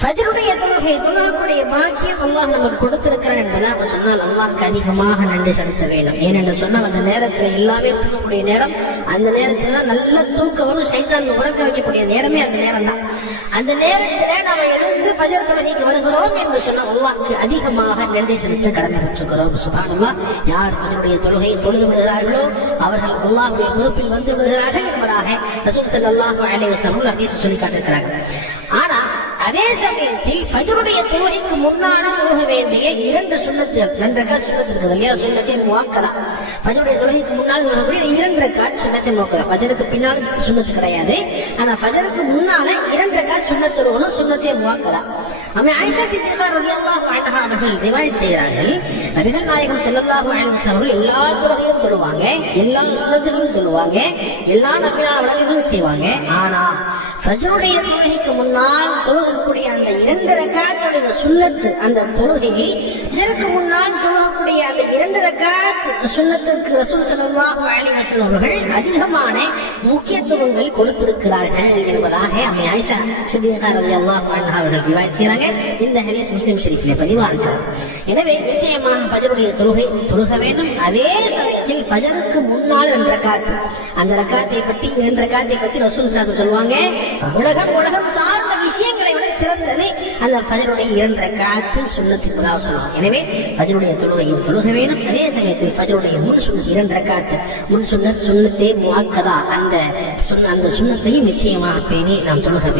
ஃபஜ்ருடைய தொழுகை தொழுகக்கூடிய பாக்கியம் அல்லாஹ் நமக்கு கொடுத்திருக்கிறான் என்பதாக சொன்னால் அல்லாஹ்க்கு அதிகமாக நன்றி செலுத்த வேண்டும். ஏனென்று சொன்னால் அந்த நேரத்தில் எல்லாமே தூங்கக்கூடிய நேரம், அந்த நேரத்தில் தான் நல்ல தூக்கம் வரும். ஷைத்தான் உறக்க வைக்கக்கூடிய நேரமே அந்த நேரம் தான். அந்த நேரத்தில் நாம் எழுந்து ஃபஜ்ர் தொழுகைக்கு வருகிறோம் என்று சொன்னால் அல்லாஹ்க்கு அதிகமாக நன்றி செலுத்த கடமை பெற்றுக்கிறோம். சுப்ஹானல்லாஹ். யார் ஃபஜ்ருடைய தொழுகையை தொழுது விடுகிறார்களோ அவர்கள் அல்லாஹ்வுடைய பொறுப்பில் வந்து விடுகிறார்கள் என்பதாக ரசூல் ஸல்லல்லாஹு அலைஹி வஸல்லம் ஹதீஸ் சொல்லி காட்டுகிறார்கள். ஆனா அதே சமயத்தில் ஃபஜ்ருடைய தொழுகைக்கு முன்னால தொழுக வேண்டிய 2 சுன்னத்துகள், 2 ரக்காத் சுன்னத் இருக்குது இல்லையா, சுன்னத்தே முஅக்கதா. ஃபஜ்ருடைய தொழுகைக்கு முன்னால் தொழக்கூடிய 2 ரக்காத் சுன்னத்தே முஅக்கதா. ஃபஜ்ருக்கு பின்னால் சுன்னத் கிடையாது. ஆனா ஃபஜ்ருக்கு முன்னால 2 ரக்காத் சுன்னத் தொழுகணும், சுன்னத்தே முஅக்கதா. அம்மே ஆயிஷா சித்திகா ரலியல்லாஹு அன்ஹா அவர்கள் ரிவாயத் செய்கிறார்கள், நபிகள் நாயகம் ஸல்லல்லாஹு அலைஹி வஸல்லம் எல்லா தொழுகையும் தொழுவாங்க, எல்லா சுன்னத்துகளும் தொழுவாங்க, எல்லா நஃபிலான வணக்கங்களும் செய்வாங்க. ஆனா ஃபஜ்ருடைய தொழுகைக்கு முன்னால் தொழுகக்கூடிய அந்த 2 ரக்காத்துடைய சுன்னத்து, அந்த தொழுகையை இதற்கு முன்னால் தொழுகக்கூடிய அந்த 2 ரக்காத் சுன்னத்திற்கு ரசூல் ஸல்லல்லாஹு அலைஹி வஸல்லம் அவர்கள் அதிகமான முக்கியத்துவங்கள் கொடுத்திருக்கிறார்கள் என்பதாக அம்மே ஆயிஷா சித்திகா ரலியல்லாஹு அன்ஹா அவர்கள் ரிவாயத் செய்கிறாங்க. இந்த ஹதீஸ் முஸ்லிம் ஷரீஃபிலே பதிவாக இருக்கிறது. எனவே நிச்சயமாக ஃபஜ்ருடைய தொழுகை தொழுக வேண்டும். அதே சமயத்தில் ஃபஜ்ருக்கு முன்னால் 2 ரக்காத், அந்த ரக்காத்தை பற்றி 2 ரக்காத்தை பற்றி ரசூல் ஸல்லல்லாஹு சொல்லுவாங்க, உலகம் சார்ந்த விஷயங்களை விட சிறந்தது அந்த ஃபஜ்ருடைய 2 ரக்காத் சுன்னத் என்பதாக சொல்லுவாங்க. எனவே ஃபஜ்ருடைய தொழுகையும் தொழுக வேண்டும். அதே சமயத்தில் ஃபஜ்ருடைய முன் சுன்னத் 2 ரக்காத் முன் சுன்னத், சுன்னத்தே முஅக்கதா, அந்த சுன்னத்தையும் நிச்சயமாக பேணி நாம் தொழுக வேண்டும்.